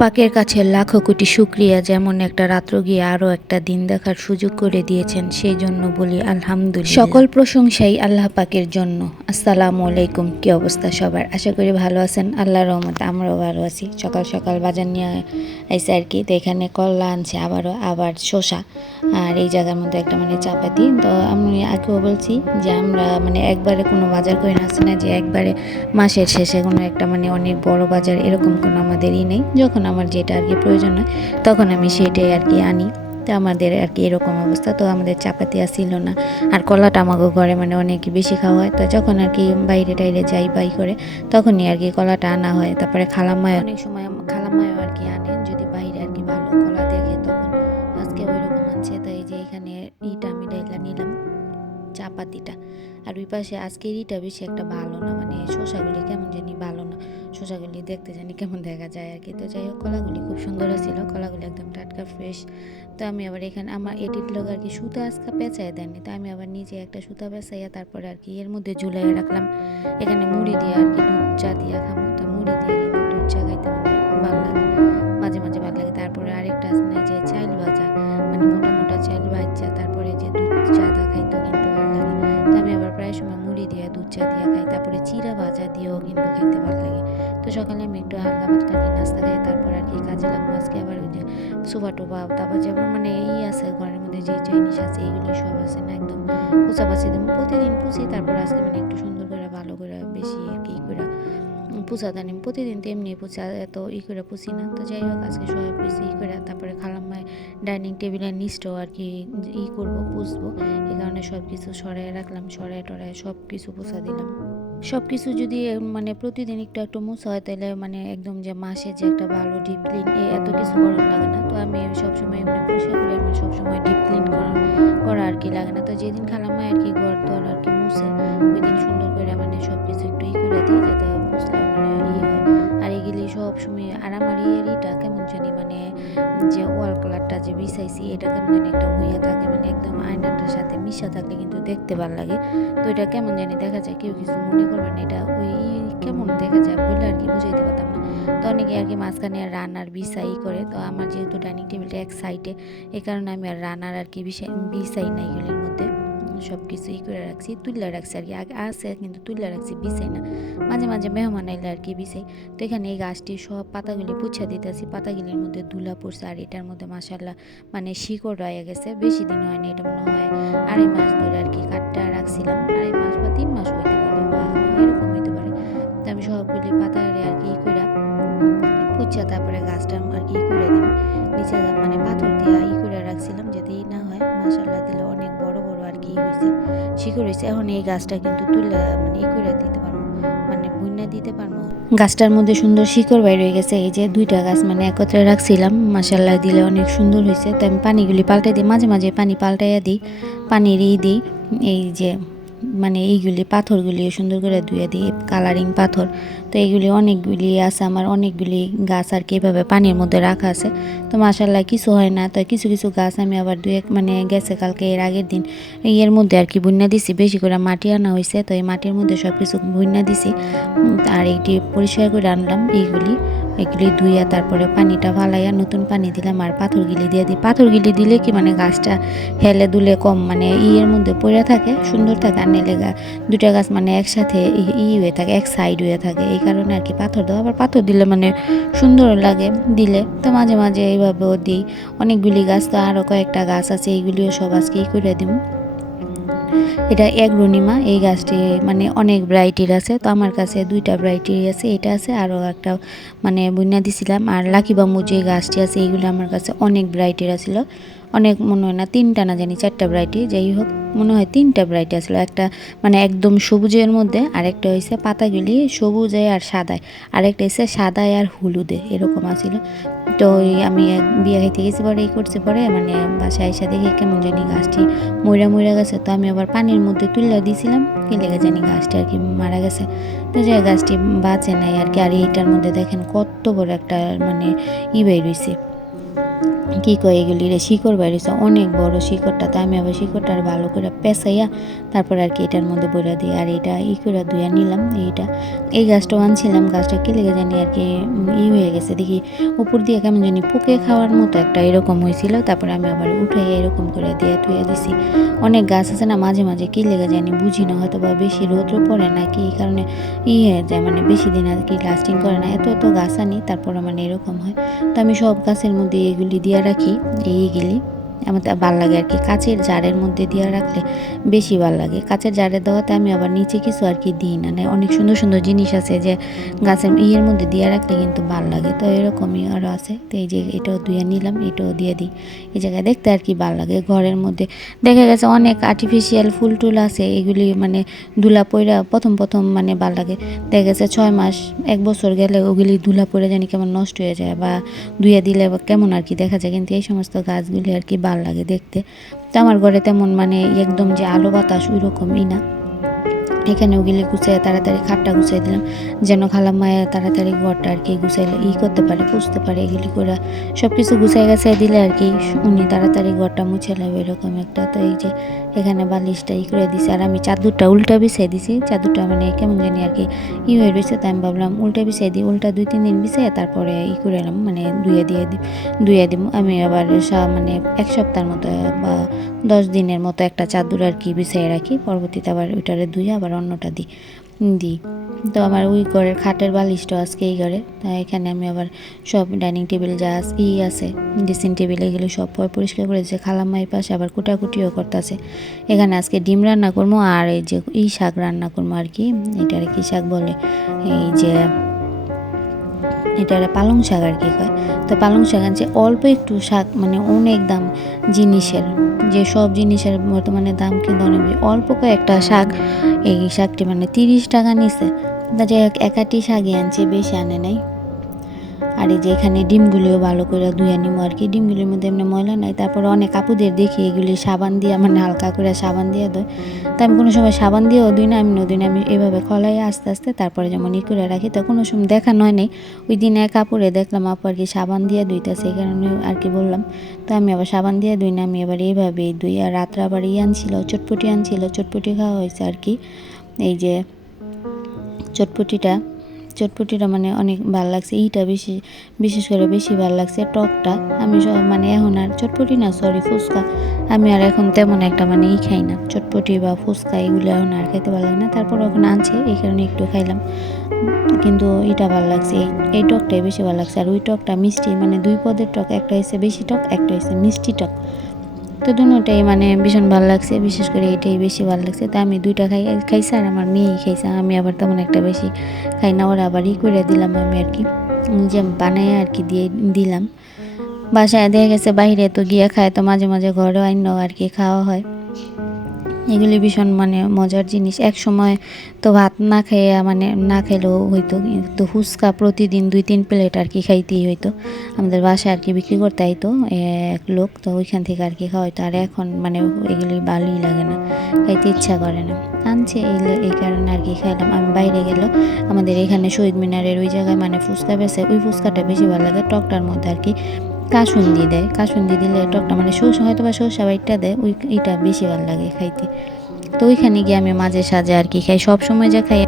পাকের কাছে লাখো কোটি শুক্রিয়া, যেমন একটা রাত্র গিয়ে আরও একটা দিন দেখার সুযোগ করে দিয়েছেন, সেই জন্য বলি আলহামদুলিল্লাহ। সকল প্রশংসাই আল্লাহ পাকের জন্য। আসসালামু আলাইকুম, কি অবস্থা সবার? আশা করি ভালো আছেন আল্লাহ রহমত আমরাও ভালো আছি। সকাল সকাল বাজার নিয়ে আইসে আর কি, তো এখানে কল্লা আনছে, আবারও আবার শসা। আর এই জায়গার মধ্যে একটা মানে চাপাতি, তো আমি আগেও বলছি যে আমরা মানে একবারে কোনো বাজার করে না না যে একবারে মাসের শেষে কোনো একটা মানে অনেক বড় বাজার, এরকম কোনো আমাদেরই নেই। যখন আমার যেটা আর কি প্রয়োজন হয়, তখন আমি সেটাই আর কি আনি। তো আমাদের আর কি এরকম অবস্থা, তো আমাদের চাপাতি আসছিল না। আর কলাটা আমাকে ঘরে মানে অনেক বেশি খাওয়া হয়। তো যখন আর কি বাইরে টাইরে যাই বাই করে, তখনই আর কি কলাটা আনা হয়। তারপরে খালাম্মায় অনেক সময় খালাম্মায়ও আর কি আনে যদি বাইরে আর কি ভালো কলা দেখে, তখন আজকে ওই রকম আনছে তো এই যে এখানে ইটা আমি নিলাম। চাপাতিটা। আর ওই পাশে আজকের ইটা বেশি একটা ভালো না মানে শসাগুলি কেমন জানি ভালো না। শসাগুলি দেখতে জানি কেমন দেখা যায় আর কি। তো যাই হোক, কলাগুলি খুব সুন্দর ছিল কলাগুলি একদম টাটকা ফ্রেশ তো আমি আবার এখানে, আমার এডিট লোক আর কি সুতা আজকা পেঁচায় দেননি তো আমি আবার নিজে একটা সুতা পেঁচাইয়া তারপরে আর কি এর মধ্যে ঝুলাইয়া রাখলাম। এখানে মুড়ি দিয়ে আর কি দুধ চা দিয়া খামো তো মুড়ি দিয়ে কিন্তু দুধ চা খাইতে মানে ভালো লাগে। মাঝে মাঝে ভালো লাগে। তারপরে আরেকটা আছে না, যে চাইল ভাজা মানে মোটা মোটা চাইল ভাজা, তারপরে যে দুধ চাটা খাইতেও মুড়ি দিয়ে খাই তারপরে চিরা ভাজা দিয়েও কিন্তু খাইতে ভালো লাগে। তো সকালে আমি একটু হালকা পাতলা কি নাস্তা খাই, তারপর আর কি কাজে লাগবো। আজকে আবার ওই যে সোফা টোফা, তারপর যেমন মানে এই আছে, ঘরের মধ্যে যে জিনিস আছে এইগুলি সব আছে না, একদম কুচা পাচি দেবো প্রতিদিন পুষি, তারপর আজকে মানে একটু সুন্দর করে, ভালো করে বেশি পুষা দানি। প্রতিদিন তো এমনি পুষা এত ই করে পুষি না। তো যাই হোক, আজকে সবাই পুষি ই করে, তারপরে খালাম্মায় ডাইনিং টেবিলের নিচটাও আর কি ই করব, পুষবো। এই কারণে সব কিছু সরাই রাখলাম সরাই টরাই সব কিছু পুষা দিলাম। সব কিছু যদি মানে প্রতিদিন একটু একটু মোছা হয়, তাহলে মানে একদম যে মাসে যে একটা ভালো ডিপ ক্লিন এত কিছু করার লাগে না। তো আমি সবসময় এমনি পরিষ্কার করি আমার সবসময় ডিপ ক্লিন করা করা আর কি লাগে না। তো যেদিন খালামায় আর কি ঘর দর আর কি মুছে ওই দিন সুন্দর করে মানে সব কিছু যে বিছাইছি, এটা কেমন জানি একটা হইয়া থাকে মানে একদম আয়নাটার সাথে মিশা থাকলে কিন্তু দেখতে ভালো লাগে। তো এটা কেমন জানি দেখা যায়, কেউ কিছু মনে করবেন এটা ওই কেমন দেখা যায় বলে আর কি বুঝাইতে পারতাম না। তো অনেকে আর কি মাঝখানে আর রান্নার বিছাই করে, তো আমার যেহেতু ডাইনিং টেবিলটা এক সাইডে এ কারণে আমি আর রান্নার আর কি বিছাই নাই এগুলির মধ্যে। সব কিছু ই করে রাখছি তুলে রাখছি আর কি। আগে আছে, কিন্তু তুলে রাখছি, বিছাই না। মাঝে মাঝে মেহমান এলে আর কি বিছাই। তো এখানে এই গাছটি সব পাতাগুলি পুছা দিতেছি, পাতাগুলির মধ্যে ধুলা পড়ছে আর এটার মধ্যে মাসাল্লাহ মানে শিকড় রয়ে গেছে। বেশি দিন হয়নি, এটা মনে হয় আড়াই মাস ধরে আর কি কাঠটা রাখছিলাম। আড়াই মাস বা তিন মাস হইতে পারে, বা এরকম হইতে পারে। তো আমি সবগুলি পাতারে আর কি করে পুচ্ছা তারপরে গাছটা আর কি করে দিই নিচে মানে পাথর দিয়ে ই করে রাখছিলাম ই না হয়। মাসাল্লাহ দিলে অনেক বড় বড় আর কি হয়েছে শিকড় হয়েছে এখন এই গাছটা কিন্তু তুলে মানে ই করে দিতে পারব। মানে বুইনা দিতে পারব। গাছটার মধ্যে সুন্দর শিকড় বাইর হয়ে গেছে। এই যে দুইটা গাছ মানে একত্রে রাখছিলাম। মাসাল্লাহ দিলে অনেক সুন্দর হয়েছে তো আমি পানিগুলি পাল্টাই দিই। মাঝে মাঝে পানি পাল্টাইয়া দিই। পানির ই দিই। এই যে মানে এইগুলি পাথরগুলি সুন্দর করে ধুয়ে দিই কালারিং পাথর। তো এইগুলি অনেকগুলি আছে, আমার অনেকগুলি গাছ আর কি এভাবে পানির মধ্যে রাখা আছে। তো মাসাল্লাহ কিছু হয় না, তো কিছু কিছু গাছ আমি আবার দুই এক মানে গেছে কালকে এর আগের দিন এর মধ্যে আর কি বুন্না দিছি, বেশি করে মাটি আনা হয়েছে তো এই মাটির মধ্যে সব কিছু বুন্না দিছি আর এইটি পরিষ্কার করে আনলাম, এইগুলি। এগুলি ধুইয়া তারপরে পানিটা ফালাইয়া নতুন পানি দিলাম আর পাথর গিলি দিয়ে দিই। পাথর গিলি দিলে কি মানে গাছটা হেলে দুলে কম মানে ইয়ের মধ্যে পড়ে থাকে, সুন্দর থাকে আর নেলে দুটা গাছ মানে একসাথে ই হয়ে থাকে, এক সাইড হয়ে থাকে। এই কারণে আর কি পাথর দেওয়া। আবার পাথর দিলে মানে সুন্দর লাগে দিলে। তো মাঝে মাঝে এইভাবেও দিই। অনেকগুলি গাছ তো আরও কয়েকটা গাছ আছে, এইগুলিও সব আজকে ই করে দিব এটা এগ্রোনিমা, এই গাছটি মানে অনেক ভ্যারাইটির আছে। তো আমার কাছে দুইটা ভ্যারাইটির আছে, এটা আছে আরও একটা মানে বন্যা দিছিলাম। আর লাকি বাম্বু যে গাছটি আছে এইগুলো আমার কাছে অনেক ভ্যারাইটির আছিল। অনেক মনে হয় না, তিনটা না জানি, চারটা ভ্যারাইটি যাই হোক, মনে হয় তিনটা ভ্যারাইটি আসলো। একটা মানে একদম সবুজের মধ্যে, আরেকটা হয়েছে পাতাগুলি সবুজে আর সাদায়। আরেকটা হয়েছে সাদায় আর হলুদে, এরকম আছিল তো আমি বিয়ে খাইতে গেছি পরে, এই করছে পরে মানে বাসায় এসে দেখি কেমন জানি গাছটি ময়রা ময়রা গেছে। তো আমি আবার পানির মধ্যে তুলে দিয়েছিলাম কি লেগে জানি গাছটি আর কি মারা গেছে। তো যে গাছটি বাঁচে নাই আর কি। আর এইটার মধ্যে দেখেন কত বড় একটা মানে ই বের কী কয় এগুলি রে? শিকড় বাইরেছে অনেক বড় শিকড়টা। তো আমি আবার শিকড়টা আর ভালো করে পেঁচাইয়া তারপর আর কি এটার মধ্যে বইরা দিই। আর এটা ই করে ধুইয়া নিলাম এইটা। এই গাছটা আনছিলাম, গাছটা কি লেগে জানি আর কি ই হয়ে গেছে। দেখি উপর দিয়ে কেমন জানি পুকে খাওয়ার মতো একটা এরকম হয়েছিল তারপরে আমি আবার উঠে এরকম করে দিয়ে ধুয়ে দিছি। অনেক গাছ আছে না, মাঝে মাঝে কী লেগে জানি বুঝি না হয়তো বা বেশি রৌদ্র পড়ে না কি, এই কারণে ই হয়ে যায়। মানে বেশি দিন আর কি লাস্টিং করে না। এত এত গাছ আনি তারপরে মানে এরকম হয়। তো আমি সব গাছের মধ্যে এগুলি দিয়ে রাখি এইগুলি আমার ভালো লাগে আর কি। কাচের জারের মধ্যে দিয়ে রাখলে বেশি ভালো লাগে। কাচের জারে দেওয়াতে আমি আবার নিচে কিছু আর কি দিই না। মানে অনেক সুন্দর সুন্দর জিনিস আছে যে গাছের ইয়ের মধ্যে দিয়ে রাখলে কিন্তু ভালো লাগে। তো এরকমই আরও আছে। তো এই যে এটাও ধুয়ে নিলাম, এটাও দিয়ে দিই। এই জায়গায় দেখতে আর কি ভালো লাগে। ঘরের মধ্যে দেখা গেছে অনেক আর্টিফিশিয়াল ফুল টুল আছে। এগুলি মানে দুলা পইরা প্রথম প্রথম মানে ভালো লাগে। দেখা গেছে ছয় মাস, এক বছর গেলে ওগুলি ধুলা পড়ে জানি কেমন নষ্ট হয়ে যায় বা ধুয়ে দিলে কেমন আর কি দেখা যায়। কিন্তু এই সমস্ত গাছগুলি আর কি ভালো লাগে দেখতে। তো আমার ঘরে তেমন মানে একদম যে আলো বাতাস ওই রকমই না। এখানে ওগুলি গুছিয়ে তাড়াতাড়ি খাটটা গুছিয়ে দিলাম। যেন খালাম মায়া তাড়াতাড়ি ঘরটা আর কি গুছাইলে ই করতে পারে পুষতে পারে এগুলি করে সব কিছু গুছাই গাছাই দিলে আর কি উনি তাড়াতাড়ি ঘরটা মুছে নেবে এরকম একটা। তো এই যে এখানে বালিশটা ই করে দিছি। আর আমি চাদরটা উল্টা বিছাই দিছি। চাদরটা মানে কেমন জানি আর কি ই হয়ে রয়েছে তাই আমি ভাবলাম উল্টা বিছাই দিই। উল্টা দুই, তিন দিন বিছাই তারপরে ই করে এলাম মানে ধুয়ে দিয়ে দিই ধুয়ে দিব আমি আবার মানে এক সপ্তাহের মতো বা দশ দিনের মতো একটা চাদর আর কি বিছাই রাখি। পরবর্তীতে আবার ওইটারে ধুয়ে আবার অন্যটা দিই দিই। তো আমার ওই ঘরের খাটের বালিশটা আজকে এই ঘরে। তাই এখানে আমি আবার সব ডাইনিং টেবিল যা ই আছে, ড্রেসিং টেবিল এগুলো সব পয় পরিষ্কার করে দিয়েছে। খালাম্মাই পাশে আবার কুটাকুটিও করতেছে। এখানে আজকে ডিম রান্না করব আর এই যে ই শাক রান্না করব আর কি এটা আর কি শাক বলে? এই যে এটা পালং শাক আর কি কয়। তো পালং শাক আনছে, অল্প একটু শাক মানে অনেক দাম জিনিসের। যে সব জিনিসের বর্তমানে দাম কিন্তু অনেক। অল্প কয়েকটা শাক, এই শাকটি মানে তিরিশ টাকা নিছে যে একাটি শাকই আনছে, বেশি আনে নাই আর এই যে এখানে ডিমগুলিও ভালো করে ধুয়ে নিবো আর কি। ডিমগুলির মধ্যে এমনি ময়লা নাই, তারপরে অনেক কাপুদের দেখি এগুলি সাবান দিয়ে মানে হালকা করে সাবান দিয়ে দেয় তো আমি কোনো সময় সাবান দিয়েও দিই না আমি নদিন আমি এভাবে খলাই আস্তে আস্তে তারপরে যেমন ই করে রাখি, তো কোনো সময় দেখা নয় নেই। ওই দিন এক কাপড়ে দেখলাম, আপু আর কি সাবান দিয়ে ধুইতেছে, এই কারণে আর কি বললাম। তো আমি আবার সাবান দিয়ে দুই না, আমি এবার এইভাবেই দুই আর রাত্রে আবার ই আনছিল, চটপটি আনছিল, চটপটি খাওয়া হয়েছে আর কি। এই যে চটপটিটা চটপটিটা মানে অনেক ভালো লাগছে ইটা বেশি, বিশেষ করে বেশি ভালো লাগছে টকটা আমি সব মানে এখন আর চটপটি না সরি ফুচকা। আমি আর এখন তেমন একটা মানে ই খাই না, চটপটি বা ফুচকা এগুলো এখন আর খেতে ভালো লাগে না, তারপর ওখানে আনছে, এই কারণে একটু খাইলাম। কিন্তু এটা ভালো লাগছে, এই টকটাই বেশি ভালো লাগছে, আর ওই টকটা মিষ্টি মানে দুই পদের টক, একটা হয়েছে বেশি টক, একটা হয়েছে মিষ্টি টক। তো দুটাই মানে ভীষণ ভালো লাগছে, বিশেষ করে এটাই বেশি ভালো লাগছে। তো আমি দুইটা খাই, খাইছে আর আমার মেয়েই খাইছে, আমি আবার তেমন একটা বেশি খাই না, ওরা আবার ই করে দিলাম আমি আর কি। যে বানাই আর কি দিয়ে দিলাম। বাসায় দেখা গেছে বাইরে তো গিয়ে খায়, তো মাঝে মাঝে ঘরে অন্য আর কি খাওয়া হয়। এগুলি ভীষণ মানে মজার জিনিস। এক সময় তো ভাত না খেয়ে মানে না খেলেও হইতো, কিন্তু ফুচকা প্রতিদিন দুই তিন প্লেট আর কি খাইতেই হইতো। আমাদের বাসায় আর কি বিক্রি করতে আইতো এক লোক, তো ওইখান থেকে আর কি খাওয়াইতো। আর এখন মানে এগুলি ভালোই লাগে না, খাইতে ইচ্ছা করে না। আনছে এই এই কারণে আর কি খাইলাম। আমি বাইরে গেল, আমাদের এখানে শহীদ মিনারের ওই জায়গায় মানে ফুচকা বেছে ওই ফুচকাটা বেশি ভালো লাগে, টকটার মধ্যে আর কি কাসুন্দি দেয়। কাসুন্দি দিলে টকটা মানে সরষে হয়তো বা সর্ষা বাইটটা দেয়, ওই এটা বেশি ভালো লাগে খাইতে। তো ওইখানে গিয়ে আমি মাঝে সাজে আর কি খাই। সব সময় যা খাই